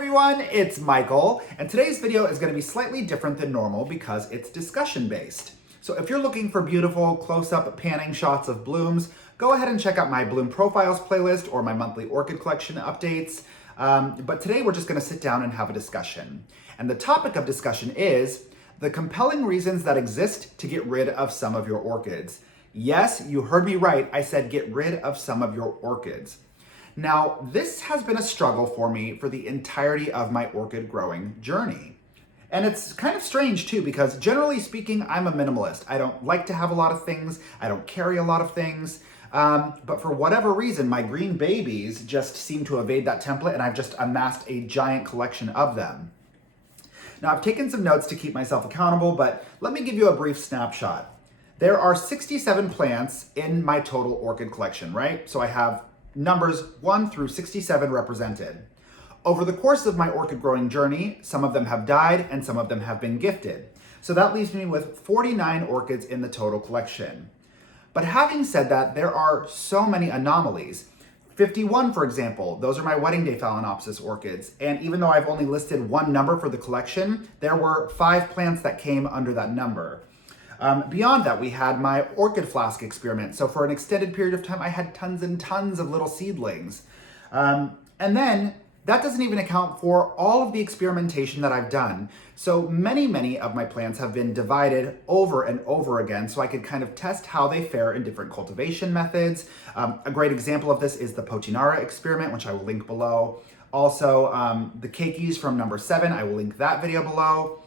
everyone, it's Michael, and today's video is going to be slightly different than normal because it's discussion based. So if you're looking for beautiful close-up panning shots of blooms, go ahead and check out my Bloom Profiles playlist or my monthly Orchid Collection updates. But today we're just going to sit down and have a discussion. And the topic of discussion is the compelling reasons that exist to get rid of some of your orchids. Yes, you heard me right. I said get rid of some of your orchids. Now, this has been a struggle for me for the entirety of my orchid growing journey. And it's kind of strange too, because generally speaking, I'm a minimalist. I don't like to have a lot of things. I don't carry a lot of things. But for whatever reason, my green babies just seem to evade that template, and I've just amassed a giant collection of them. Now, I've taken some notes to keep myself accountable, but let me give you a brief snapshot. There are 67 plants in my total orchid collection, right? So I have numbers 1 through 67 represented. Over the course of my orchid growing journey, some of them have died and some of them have been gifted. So that leaves me with 49 orchids in the total collection. But having said that, there are so many anomalies. 51, for example, those are my wedding day Phalaenopsis orchids. And even though I've only listed one number for the collection, there were 5 plants that came under that number. Beyond that, we had my orchid flask experiment. So for an extended period of time, I had tons and tons of little seedlings. And then that doesn't even account for all of the experimentation that I've done. So many of my plants have been divided over and over again so I could kind of test how they fare in different cultivation methods. A great example of this is the Potinara experiment, which I will link below. Also, the keikis from number 7, I will link that video below.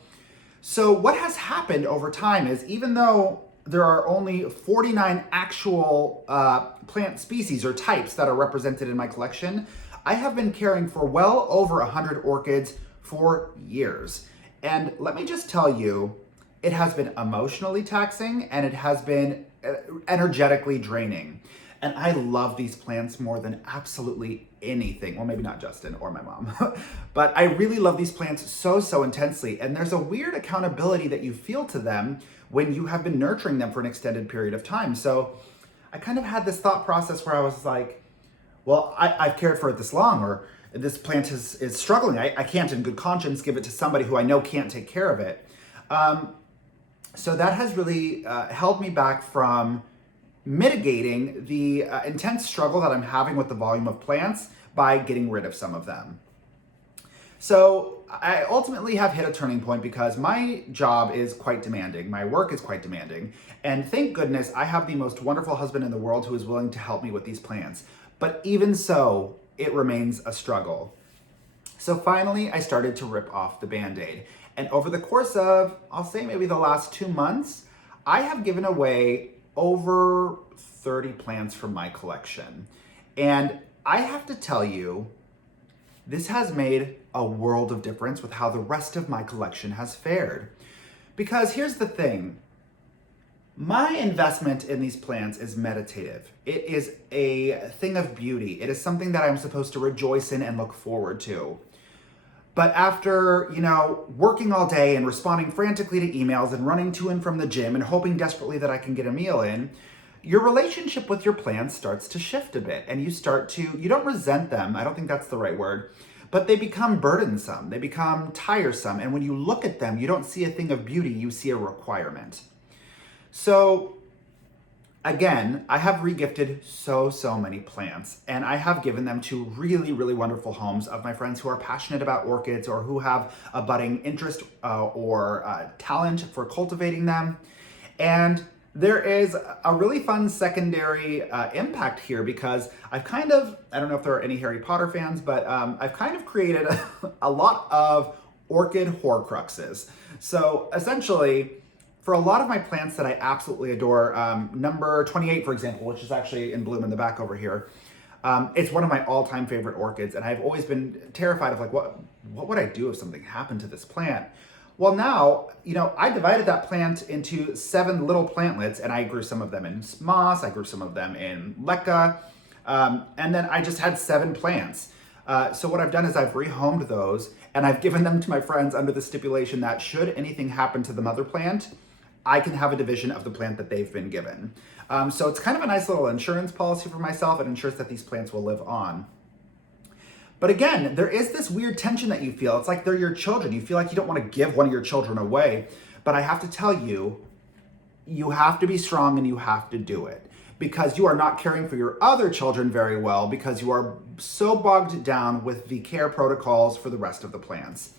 So what has happened over time is, even though there are only 49 actual plant species or types that are represented in my collection, I have been caring for well over 100 orchids for years. And let me just tell you, it has been emotionally taxing and it has been energetically draining. And I love these plants more than absolutely anything. Well, maybe not Justin or my mom, but I really love these plants so intensely. And there's a weird accountability that you feel to them when you have been nurturing them for an extended period of time. So I kind of had this thought process where I was like, well, I've cared for it this long, or this plant is struggling. I can't in good conscience give it to somebody who I know can't take care of it. So that has really held me back from mitigating the intense struggle that I'm having with the volume of plants by getting rid of some of them. So I ultimately have hit a turning point because my job is quite demanding. My work is quite demanding. And thank goodness I have the most wonderful husband in the world who is willing to help me with these plants. But even so, it remains a struggle. So finally, I started to rip off the Band-Aid. And over the course of, I'll say maybe the last 2 months, I have given away over 30 plants from my collection. And I have to tell you, this has made a world of difference with how the rest of my collection has fared. Because here's the thing, my investment in these plants is meditative. It is a thing of beauty. It is something that I'm supposed to rejoice in and look forward to. But after, working all day and responding frantically to emails and running to and from the gym and hoping desperately that I can get a meal in, your relationship with your plants starts to shift a bit, and you don't resent them, I don't think that's the right word, but they become burdensome, they become tiresome, and when you look at them, you don't see a thing of beauty, you see a requirement. So again, I have regifted so many plants, and I have given them to really wonderful homes of my friends who are passionate about orchids or who have a budding interest or talent for cultivating them. And there is a really fun secondary impact here because I've I don't know if there are any Harry Potter fans, but I've kind of created a lot of orchid horcruxes. So essentially, for a lot of my plants that I absolutely adore, number 28, for example, which is actually in bloom in the back over here, it's one of my all-time favorite orchids, and I've always been terrified of what would I do if something happened to this plant? Well, now, I divided that plant into 7 little plantlets, and I grew some of them in moss, I grew some of them in leca, and then I just had 7 plants. So what I've done is I've rehomed those, and I've given them to my friends under the stipulation that should anything happen to the mother plant, I can have a division of the plant that they've been given. So it's kind of a nice little insurance policy for myself. It ensures that these plants will live on. But again, there is this weird tension that you feel. It's like they're your children. You feel like you don't want to give one of your children away. But I have to tell you, you have to be strong and you have to do it, because you are not caring for your other children very well because you are so bogged down with the care protocols for the rest of the plants.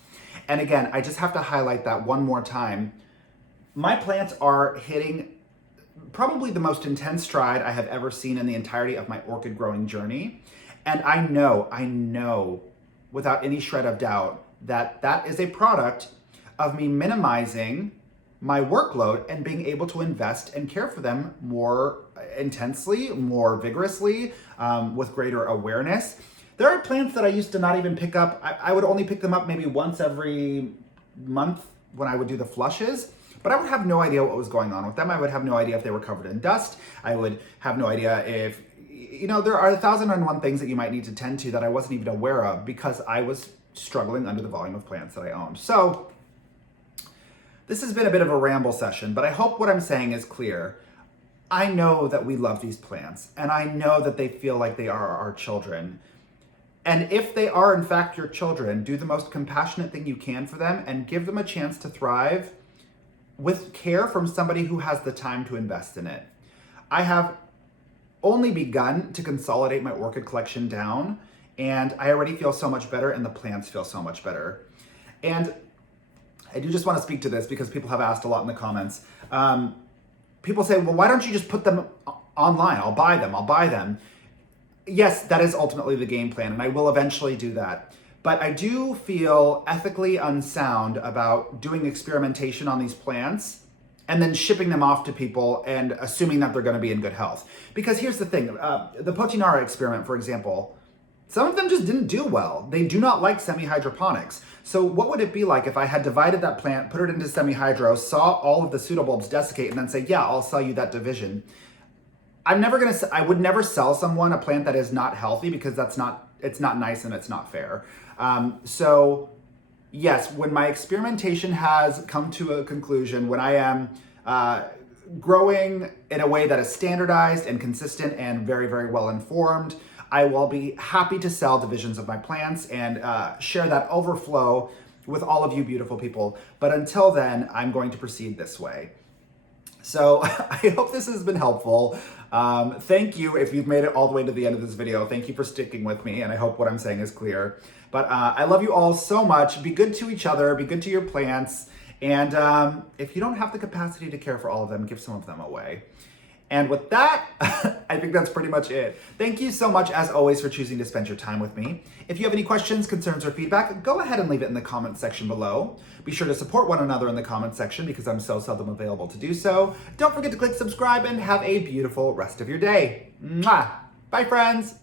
And again, I just have to highlight that one more time. My plants are hitting probably the most intense stride I have ever seen in the entirety of my orchid growing journey. And I know without any shred of doubt that that is a product of me minimizing my workload and being able to invest and care for them more intensely, more vigorously, with greater awareness. There are plants that I used to not even pick up. I would only pick them up maybe once every month when I would do the flushes, but I would have no idea what was going on with them. I would have no idea if they were covered in dust. I would have no idea if, there are 1,001 things that you might need to tend to that I wasn't even aware of because I was struggling under the volume of plants that I owned. So this has been a bit of a ramble session, but I hope what I'm saying is clear. I know that we love these plants, and I know that they feel like they are our children. And if they are in fact your children, do the most compassionate thing you can for them and give them a chance to thrive with care from somebody who has the time to invest in it. I have only begun to consolidate my orchid collection down, and I already feel so much better, and the plants feel so much better. And I do just want to speak to this because people have asked a lot in the comments. People say, well, why don't you just put them online? I'll buy them. Yes, that is ultimately the game plan, and I will eventually do that. But I do feel ethically unsound about doing experimentation on these plants and then shipping them off to people and assuming that they're going to be in good health. Because here's the thing, the Potinara experiment, for example, some of them just didn't do well. They do not like semi-hydroponics. So what would it be like if I had divided that plant, put it into semi-hydro, saw all of the pseudobulbs desiccate, and then say, yeah, I'll sell you that division? I would never sell someone a plant that is not healthy because it's not nice and it's not fair. So yes, when my experimentation has come to a conclusion, when I am growing in a way that is standardized and consistent and very, very well informed, I will be happy to sell divisions of my plants and share that overflow with all of you beautiful people. But until then, I'm going to proceed this way. So I hope this has been helpful. Thank you if you've made it all the way to the end of this video. Thank you for sticking with me, and I hope what I'm saying is clear. But I love you all so much. Be good to each other, be good to your plants, and if you don't have the capacity to care for all of them, give some of them away. And with that, I think that's pretty much it. Thank you so much, as always, for choosing to spend your time with me. If you have any questions, concerns, or feedback, go ahead and leave it in the comment section below. Be sure to support one another in the comment section because I'm so seldom available to do so. Don't forget to click subscribe and have a beautiful rest of your day. Mwah! Bye, friends!